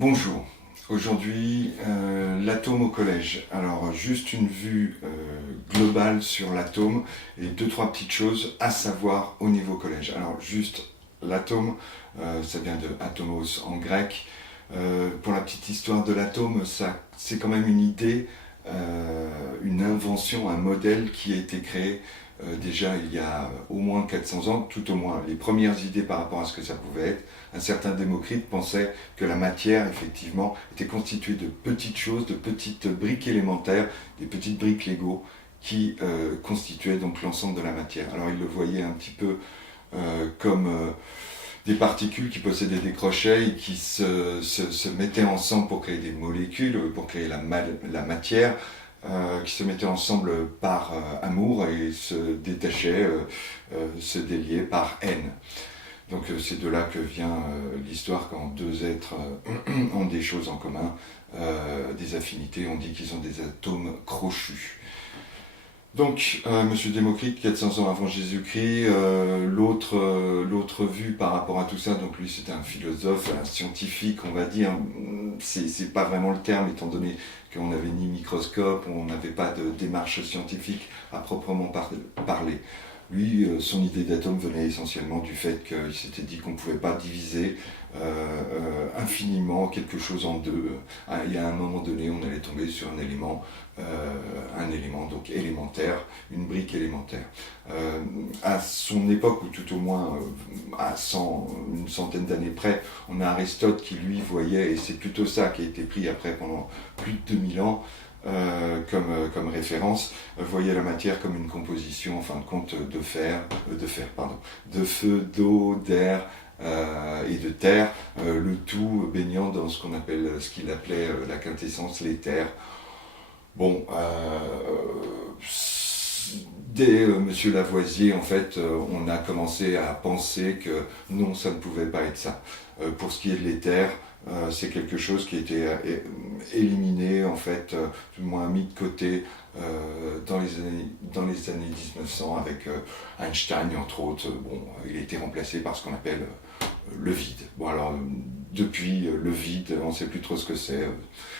Bonjour, aujourd'hui l'atome au collège. Alors juste une vue globale sur l'atome et deux, trois petites choses à savoir au niveau collège. Alors juste l'atome, ça vient de atomos en grec. Pour la petite histoire de l'atome, c'est quand même une idée, une invention, un modèle qui a été créé déjà il y a au moins 400 ans, tout au moins les premières idées par rapport à ce que ça pouvait être. Un certain Démocrite pensait que la matière, effectivement, était constituée de petites choses, de petites briques élémentaires, des petites briques Lego qui constituaient donc l'ensemble de la matière. Alors il le voyait un petit peu comme des particules qui possédaient des crochets et qui se mettaient ensemble pour créer des molécules, pour créer la matière. Qui se mettaient ensemble par amour et se détachaient, se déliaient par haine. Donc c'est de là que vient l'histoire quand deux êtres ont des choses en commun, des affinités, on dit qu'ils ont des atomes crochus. Donc, Monsieur Démocrite, 400 ans avant Jésus-Christ, l'autre vue par rapport à tout ça, donc lui c'était un philosophe, un scientifique, on va dire, c'est pas vraiment le terme, étant donné qu'on n'avait ni microscope, on n'avait pas de démarche scientifique à proprement parler. Lui, son idée d'atome venait essentiellement du fait qu'il s'était dit qu'on ne pouvait pas diviser infiniment quelque chose en deux. Il y a un moment donné, on allait tomber sur un élément donc élémentaire, une brique élémentaire. À son époque, ou tout au moins une centaine d'années près, on a Aristote qui lui voyait, et c'est plutôt ça qui a été pris après pendant plus de 2000 ans, comme référence, voyait la matière comme une composition, en fin de compte, de feu, d'eau, d'air et de terre, le tout baignant dans ce qu'il appelait la quintessence, l'éther. Bon, dès Monsieur Lavoisier, en fait, on a commencé à penser que non, ça ne pouvait pas être ça. Pour ce qui est de l'éther, c'est quelque chose qui a été éliminé, en fait, du moins mis de côté dans les années 1900 avec Einstein, entre autres. Bon, il a été remplacé par ce qu'on appelle le vide. Bon, alors, depuis le vide, on ne sait plus trop ce que c'est.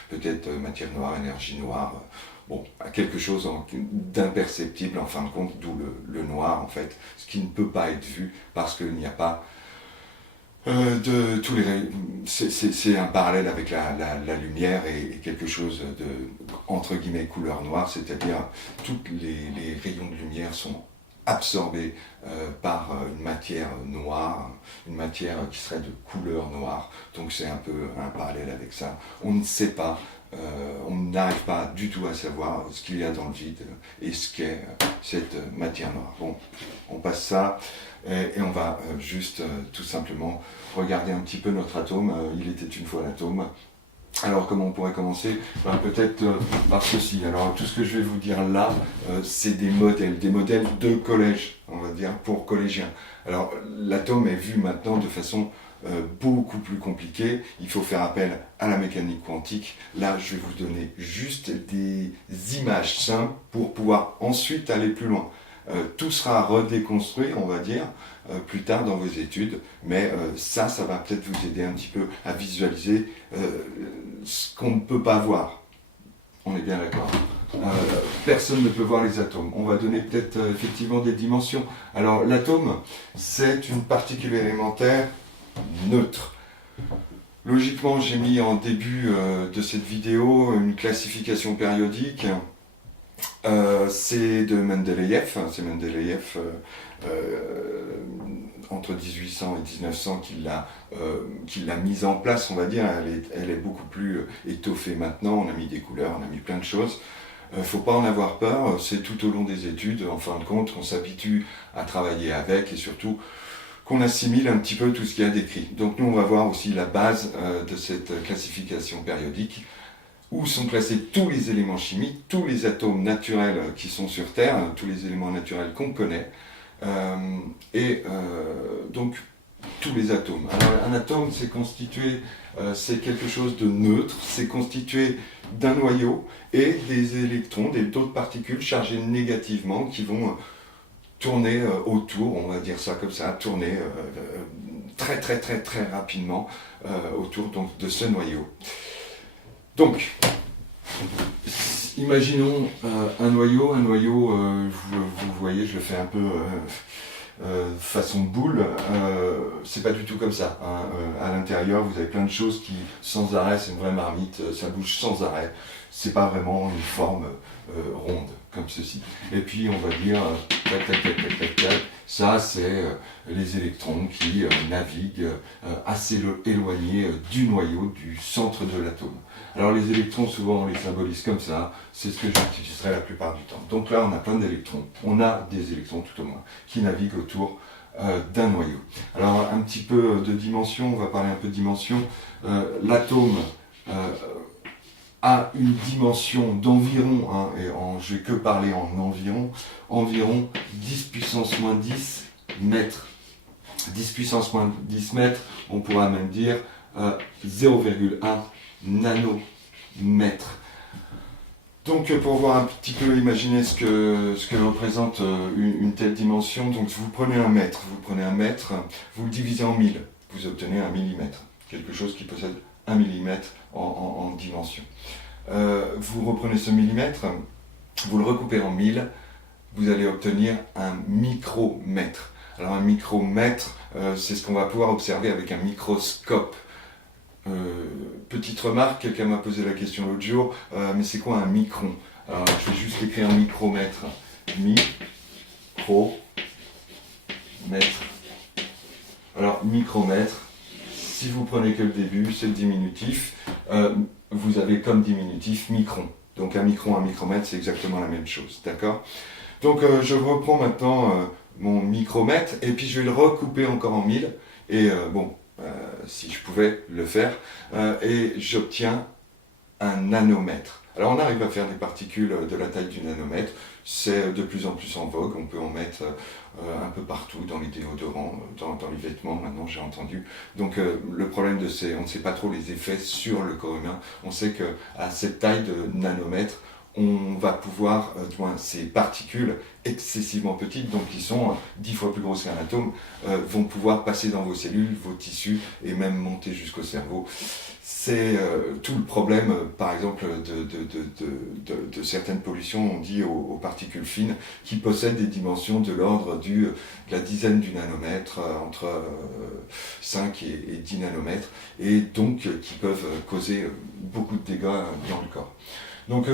Peut-être matière noire, énergie noire. Bon, quelque chose d'imperceptible, en fin de compte, d'où le noir, en fait, ce qui ne peut pas être vu parce qu'il n'y a pas de tous les c'est un parallèle avec la lumière et quelque chose de entre guillemets couleur noire, c'est-à-dire tous les rayons de lumière sont absorbés par une matière noire, une matière qui serait de couleur noire. Donc c'est un peu un parallèle avec ça. On ne sait pas, on n'arrive pas du tout à savoir ce qu'il y a dans le vide et ce qu'est cette matière noire. Bon, on passe ça. Et on va juste tout simplement regarder un petit peu notre atome. Il était une fois l'atome. Alors comment on pourrait commencer? Peut-être par ceci. Alors tout ce que je vais vous dire là, c'est des modèles de collège, on va dire, pour collégiens. Alors l'atome est vu maintenant de façon beaucoup plus compliquée. Il faut faire appel à la mécanique quantique. Là, je vais vous donner juste des images simples pour pouvoir ensuite aller plus loin. Tout sera redéconstruit, on va dire, plus tard dans vos études, mais ça va peut-être vous aider un petit peu à visualiser ce qu'on ne peut pas voir. On est bien d'accord. Personne ne peut voir les atomes. On va donner peut-être effectivement des dimensions. Alors l'atome, c'est une particule élémentaire neutre. Logiquement, j'ai mis en début de cette vidéo une classification périodique. C'est de Mendeleïev, c'est Mendeleïev entre 1800 et 1900 qui l'a mise en place, on va dire. Elle est beaucoup plus étoffée maintenant, on a mis des couleurs, on a mis plein de choses. Faut pas en avoir peur, c'est tout au long des études, en fin de compte, qu'on s'habitue à travailler avec et surtout qu'on assimile un petit peu tout ce qu'il y a décrit. Donc nous, on va voir aussi la base de cette classification périodique, où sont classés tous les éléments chimiques, tous les atomes naturels qui sont sur Terre, tous les éléments naturels qu'on connaît, donc tous les atomes. Alors un atome, c'est quelque chose de neutre, c'est constitué d'un noyau et des électrons, d'autres particules chargées négativement qui vont tourner autour, on va dire ça comme ça, tourner très très très très rapidement autour donc, de ce noyau. Donc, imaginons un noyau, vous voyez, je le fais un peu façon boule, c'est pas du tout comme ça. Hein. À l'intérieur, vous avez plein de choses qui, sans arrêt, c'est une vraie marmite, ça bouge sans arrêt. C'est pas vraiment une forme ronde comme ceci. Et puis on va dire tac tac tac tac tac tac. Ça c'est les électrons qui naviguent assez éloignés du noyau, du centre de l'atome. Alors les électrons souvent on les symbolise comme ça, c'est ce que j'utiliserai la plupart du temps. Donc là on a plein d'électrons, on a des électrons tout au moins, qui naviguent autour d'un noyau. Alors un petit peu de dimension, on va parler un peu de dimension. L'atome a une dimension d'environ, hein, et je vais que parler en environ 10 puissance moins 10 mètres. 10 puissance moins 10 mètres, on pourra même dire 0,1 nanomètre. Donc pour voir un petit peu, imaginer ce que représente une telle dimension, donc vous prenez un mètre, vous le divisez en 1000, vous obtenez un millimètre, quelque chose qui possède 1 millimètre en dimension. Vous reprenez ce millimètre, vous le recoupez en 1000, vous allez obtenir un micromètre. Alors un micromètre, c'est ce qu'on va pouvoir observer avec un microscope. Petite remarque, quelqu'un m'a posé la question l'autre jour, mais c'est quoi un micron? Alors je vais juste écrire micromètre. Micromètre. Alors micromètre, si vous prenez que le début, c'est le diminutif, vous avez comme diminutif micron. Donc un micron, un micromètre, c'est exactement la même chose, d'accord? Donc je reprends maintenant mon micromètre, et puis je vais le recouper encore en 1000, et si je pouvais le faire, et j'obtiens un nanomètre. Alors on arrive à faire des particules de la taille du nanomètre, c'est de plus en plus en vogue, on peut en mettre un peu partout, dans les déodorants, dans les vêtements, maintenant j'ai entendu. Donc le problème on ne sait pas trop les effets sur le corps humain, on sait qu'à cette taille de nanomètre, on va pouvoir, ces particules excessivement petites, donc qui sont 10 fois plus grosses qu'un atome, vont pouvoir passer dans vos cellules, vos tissus, et même monter jusqu'au cerveau. C'est tout le problème, par exemple, de certaines pollutions, on dit aux particules fines, qui possèdent des dimensions de l'ordre de la dizaine du nanomètre, entre 5 et 10 nanomètres, et donc qui peuvent causer beaucoup de dégâts dans le corps. Donc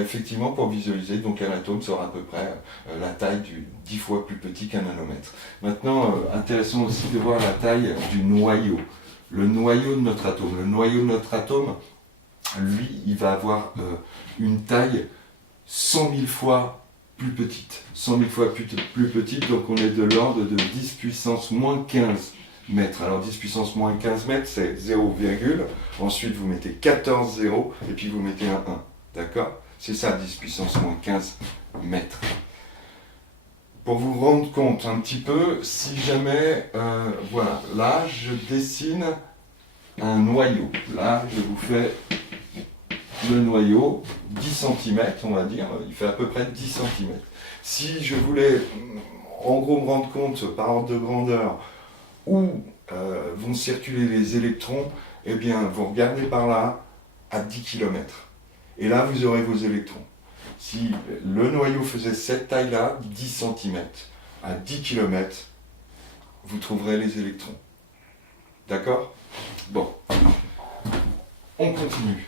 effectivement, pour visualiser, donc un atome sera à peu près la taille du 10 fois plus petit qu'un nanomètre. Maintenant, intéressant aussi de voir la taille du noyau. Le noyau de notre atome. Le noyau de notre atome, lui, il va avoir une taille 100 000 fois plus petite. 100 000 fois plus petite, donc on est de l'ordre de 10 puissance moins 15 mètres. Alors 10 puissance moins 15 mètres, c'est 0, ensuite vous mettez 14 zéros, et puis vous mettez un 1. D'accord? C'est ça, 10 puissance moins 15 mètres. Pour vous rendre compte un petit peu, si jamais, voilà, là je dessine un noyau. Là je vous fais le noyau, 10 cm on va dire, il fait à peu près 10 cm. Si je voulais en gros me rendre compte par ordre de grandeur où vont circuler les électrons, eh bien vous regardez par là à 10 km. Et là vous aurez vos électrons. Si le noyau faisait cette taille-là, 10 cm, à 10 km, vous trouverez les électrons. D'accord? Bon. On continue.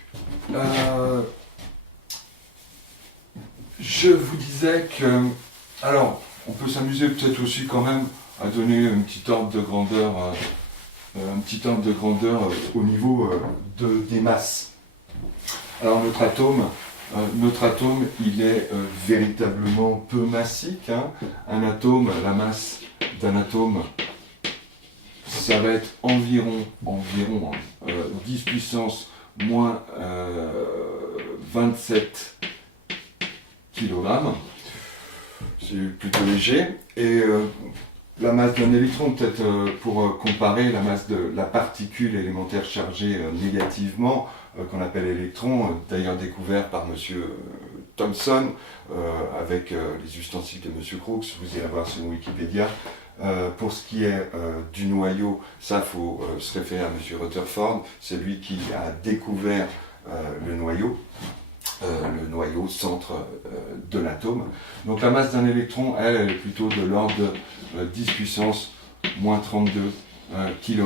Je vous disais que... Alors, on peut s'amuser peut-être aussi quand même à donner un petit ordre de grandeur, au niveau des masses. Alors notre atome, il est véritablement peu massique. Hein. Un atome, la masse d'un atome, ça va être environ 10 puissance moins 27 kg. C'est plutôt léger. Et la masse d'un électron, peut-être pour comparer la masse de la particule élémentaire chargée négativement, qu'on appelle électron, d'ailleurs découvert par monsieur Thomson, avec les ustensiles de M. Crookes, vous irez voir sur Wikipédia. Pour ce qui est du noyau, ça faut se référer à M. Rutherford, c'est lui qui a découvert le noyau centre de l'atome. Donc la masse d'un électron, elle est plutôt de l'ordre de 10 puissance moins 32 kg.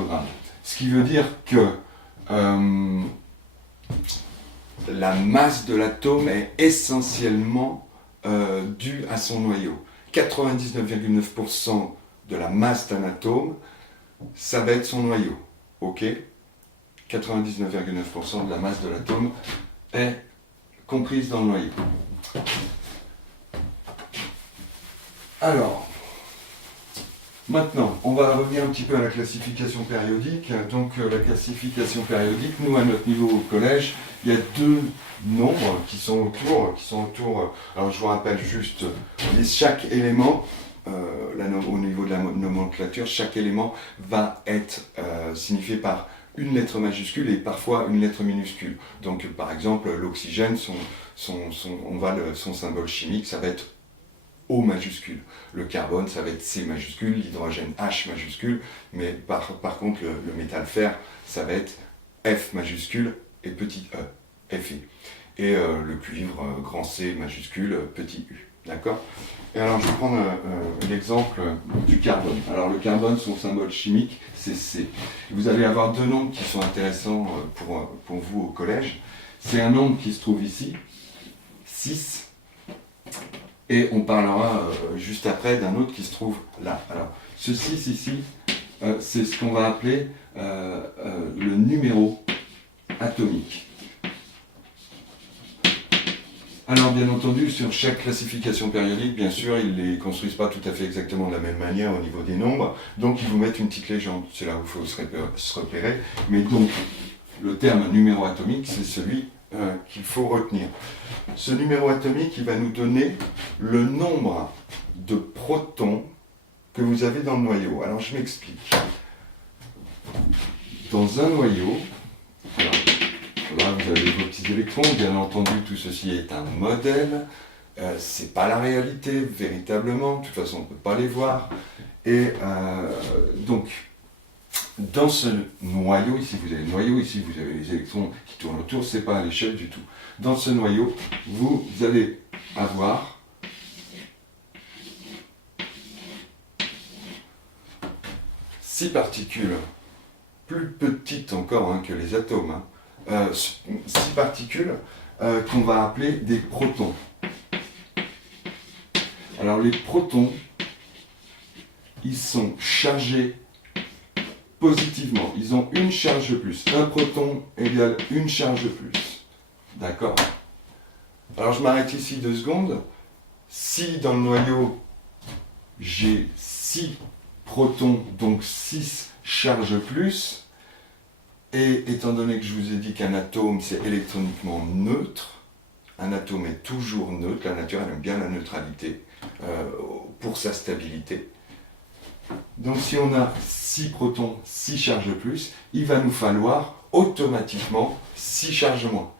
Ce qui veut dire que la masse de l'atome est essentiellement due à son noyau. 99,9% de la masse d'un atome, ça va être son noyau. Ok ? 99,9% de la masse de l'atome est comprise dans le noyau. Alors, maintenant, on va revenir un petit peu à la classification périodique. Donc, la classification périodique, nous, à notre niveau au collège, il y a deux nombres qui sont autour. Alors, je vous rappelle juste, chaque élément, au niveau de la nomenclature, chaque élément va être signifié par une lettre majuscule et parfois une lettre minuscule. Donc, par exemple, l'oxygène, son symbole chimique, ça va être O majuscule. Le carbone, ça va être C majuscule, l'hydrogène H majuscule, mais par contre, le métal fer, ça va être F majuscule et petit e, Fe. Et le cuivre, grand C majuscule, petit u. D'accord ? Et alors, je vais prendre l'exemple du carbone. Alors, le carbone, son symbole chimique, c'est C. Vous allez avoir deux nombres qui sont intéressants pour vous au collège. C'est un nombre qui se trouve ici, 6, et on parlera juste après d'un autre qui se trouve là. Alors, ce 6 ici, c'est ce qu'on va appeler le numéro atomique. Alors, bien entendu, sur chaque classification périodique, bien sûr, ils ne les construisent pas tout à fait exactement de la même manière au niveau des nombres, donc ils vous mettent une petite légende, c'est là où il faut se repérer, mais donc, le terme numéro atomique, c'est celui qu'il faut retenir. Ce numéro atomique, il va nous donner le nombre de protons que vous avez dans le noyau. Alors, je m'explique. Dans un noyau, alors, là, vous avez vos petits électrons, bien entendu, tout ceci est un modèle, c'est pas la réalité, véritablement, de toute façon, on ne peut pas les voir, et donc, dans ce noyau, ici vous avez le noyau, ici vous avez les électrons qui tournent autour, c'est pas à l'échelle du tout. Dans ce noyau, vous allez avoir six particules, plus petites encore que les atomes, 6 particules qu'on va appeler des protons. Alors les protons, ils sont chargés positivement. Ils ont une charge de plus. Un proton égale une charge de plus. D'accord ? Alors je m'arrête ici 2 secondes. Si dans le noyau, j'ai 6 protons, donc 6 charges plus, et étant donné que je vous ai dit qu'un atome, c'est électroniquement neutre, un atome est toujours neutre, la nature elle aime bien la neutralité pour sa stabilité. Donc si on a 6 protons, 6 charges de plus, il va nous falloir automatiquement 6 charges moins.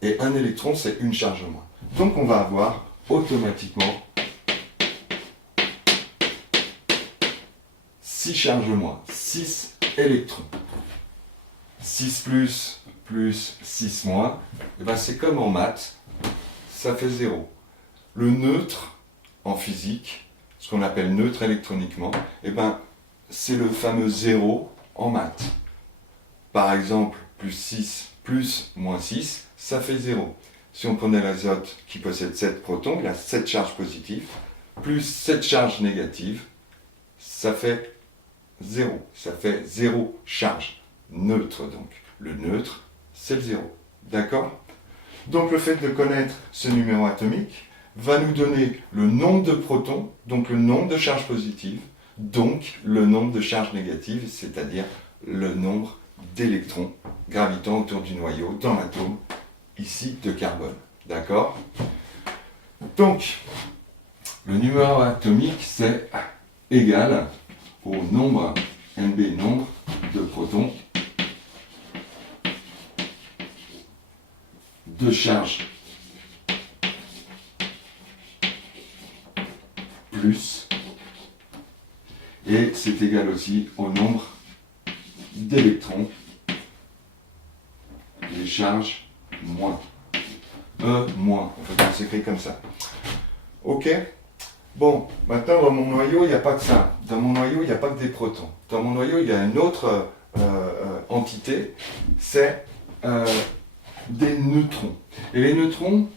Et un électron, c'est une charge moins. Donc on va avoir automatiquement 6 charges moins, 6 électrons. 6 plus 6 moins, et ben c'est comme en maths, ça fait 0. Le neutre, en physique, ce qu'on appelle neutre électroniquement, et ben c'est le fameux 0 en maths. Par exemple, plus 6 plus moins 6, ça fait 0. Si on prenait l'azote qui possède 7 protons, il a 7 charges positives, plus 7 charges négatives, ça fait 0. Ça fait 0 charge. Neutre donc. Le neutre, c'est le 0. D'accord ? Donc le fait de connaître ce numéro atomique va nous donner le nombre de protons, donc le nombre de charges positives, donc le nombre de charges négatives, c'est-à-dire le nombre d'électrons gravitant autour du noyau dans l'atome, ici de carbone. D'accord ? Donc, le numéro atomique, c'est égal au nombre, NB, nombre de protons, de charges plus. Et c'est égal aussi au nombre d'électrons. Les charges moins. Moins. En fait, on s'écrit comme ça. Ok? Bon, maintenant dans mon noyau, il n'y a pas que ça. Dans mon noyau, il n'y a pas que des protons. Dans mon noyau, il y a une autre entité, c'est des neutrons. Et les neutrons,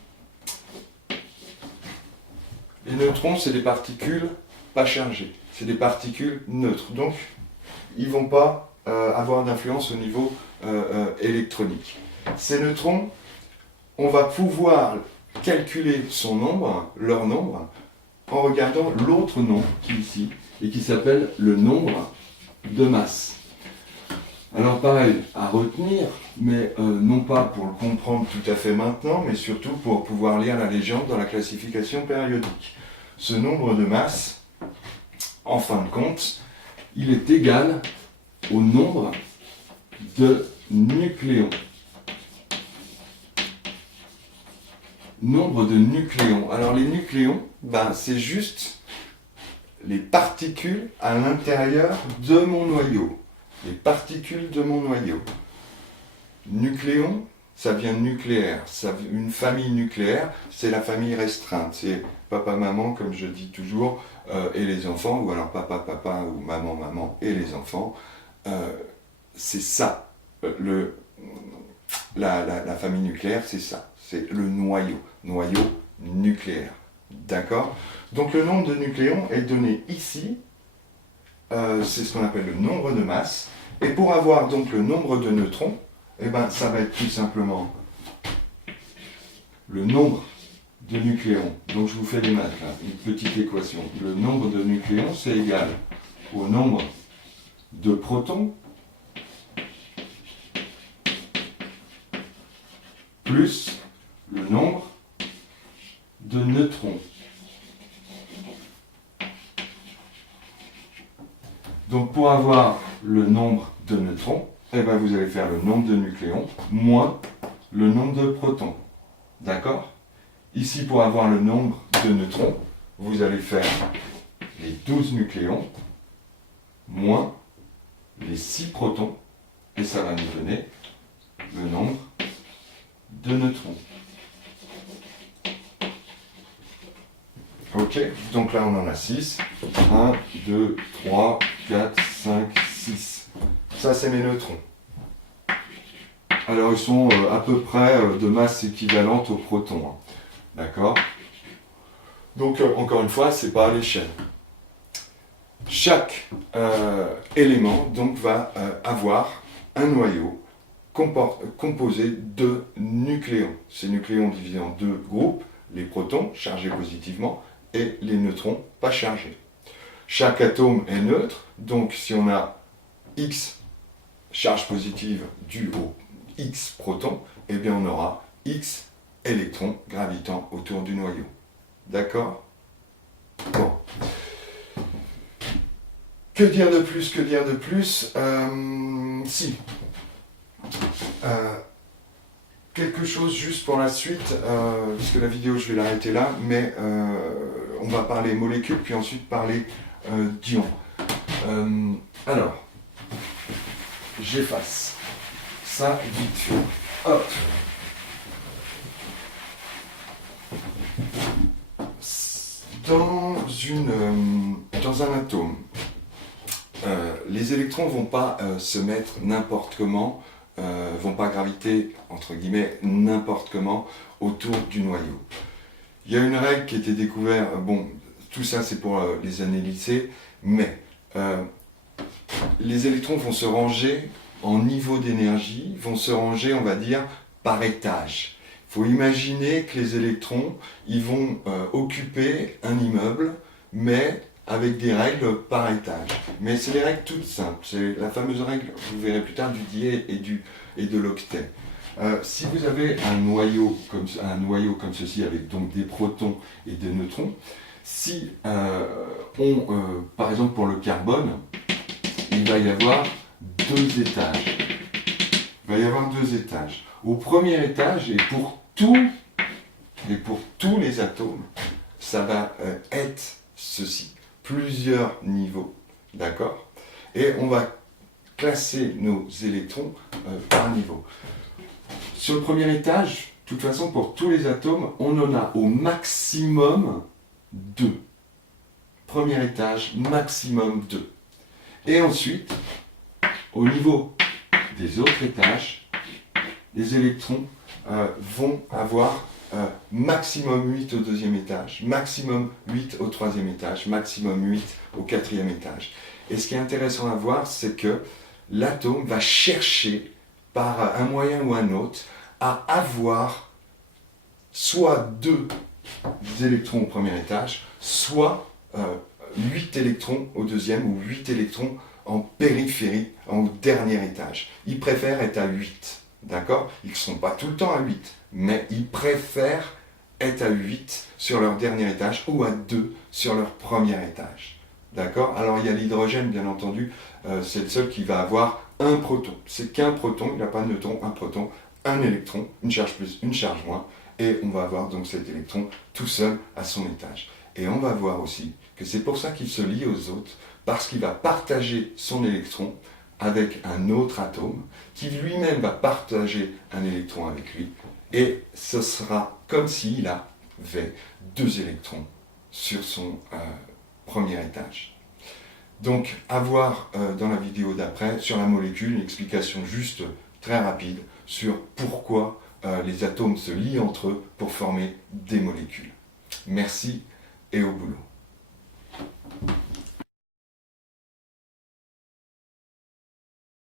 c'est des particules pas chargées. C'est des particules neutres. Donc, ils ne vont pas avoir d'influence au niveau électronique. Ces neutrons, on va pouvoir calculer son nombre, leur nombre, en regardant l'autre nombre qui est ici, et qui s'appelle le nombre de masse. Alors pareil, à retenir, mais non pas pour le comprendre tout à fait maintenant, mais surtout pour pouvoir lire la légende dans la classification périodique. Ce nombre de masse, en fin de compte, il est égal au nombre de nucléons. Nombre de nucléons. Alors les nucléons, c'est juste les particules à l'intérieur de mon noyau. Les particules de mon noyau. Nucléon, ça vient de nucléaire. Une famille nucléaire, c'est la famille restreinte. C'est papa, maman, comme je dis toujours, et les enfants, ou alors papa, papa, ou maman, maman, et les enfants. C'est ça. La famille nucléaire, c'est ça. C'est le noyau nucléaire. D'accord? Donc le nombre de nucléons est donné ici. C'est ce qu'on appelle le nombre de masse. Et pour avoir donc le nombre de neutrons, ça va être tout simplement le nombre de nucléons. Donc je vous fais les maths là, une petite équation. Le nombre de nucléons, c'est égal au nombre de protons plus le nombre de neutrons. Donc pour avoir le nombre de neutrons, vous allez faire le nombre de nucléons moins le nombre de protons. D'accord? Ici, pour avoir le nombre de neutrons, vous allez faire les 12 nucléons moins les 6 protons, et ça va nous donner le nombre de neutrons. Ok, donc là on en a 6. 1, 2, 3, 4, 5, 6. Ça c'est mes neutrons. Alors ils sont à peu près de masse équivalente aux protons. D'accord? Donc encore une fois, c'est pas à l'échelle. Chaque élément donc va avoir un noyau composé de nucléons. Ces nucléons divisés en deux groupes, les protons chargés positivement et les neutrons pas chargés. Chaque atome est neutre, donc si on a X charge positive due au X protons, on aura X électrons gravitant autour du noyau. D'accord? Bon. Que dire de plus? Quelque chose juste pour la suite, puisque la vidéo je vais l'arrêter là, mais on va parler molécules, puis ensuite parler d'ions. Alors, j'efface ça vite fait. Hop. Dans un atome, les électrons ne vont pas se mettre n'importe comment, vont pas graviter, entre guillemets, n'importe comment autour du noyau. Il y a une règle qui a été découverte, tout ça c'est pour les années lycée, mais les électrons vont se ranger en niveau d'énergie, vont se ranger, on va dire, par étage. Il faut imaginer que les électrons, ils vont occuper un immeuble, mais avec des règles par étage. Mais c'est des règles toutes simples. C'est la fameuse règle, vous verrez plus tard, du dié et de l'octet. Si vous avez un noyau comme ceci, avec donc des protons et des neutrons, si par exemple pour le carbone, il va y avoir deux étages. Au premier étage, et pour tous les atomes, ça va être ceci, plusieurs niveaux, d'accord? Et on va classer nos électrons par niveau. Sur le premier étage, de toute façon, pour tous les atomes, on en a au maximum 2. Premier étage, maximum 2. Et ensuite, au niveau des autres étages, les électrons vont avoir maximum 8 au deuxième étage, maximum 8 au troisième étage, maximum 8 au quatrième étage. Et ce qui est intéressant à voir, c'est que l'atome va chercher, par un moyen ou un autre, à avoir soit 2 électrons au premier étage, soit 8 électrons au deuxième ou 8 électrons en périphérie, en dernier étage. Ils préfèrent être à 8, d'accord? Ils ne sont pas tout le temps à 8, mais ils préfèrent être à 8 sur leur dernier étage ou à 2 sur leur premier étage. D'accord? Alors il y a l'hydrogène, bien entendu, c'est le seul qui va avoir un proton. C'est qu'un proton, il n'a pas de neutron, un proton, un électron, une charge plus, une charge moins, et on va avoir donc cet électron tout seul à son étage. Et on va voir aussi que c'est pour ça qu'il se lie aux autres, parce qu'il va partager son électron avec un autre atome, qui lui-même va partager un électron avec lui, et ce sera comme s'il avait 2 électrons sur son premier étage. Donc, à voir dans la vidéo d'après, sur la molécule, une explication juste très rapide sur pourquoi les atomes se lient entre eux pour former des molécules. Merci et au boulot.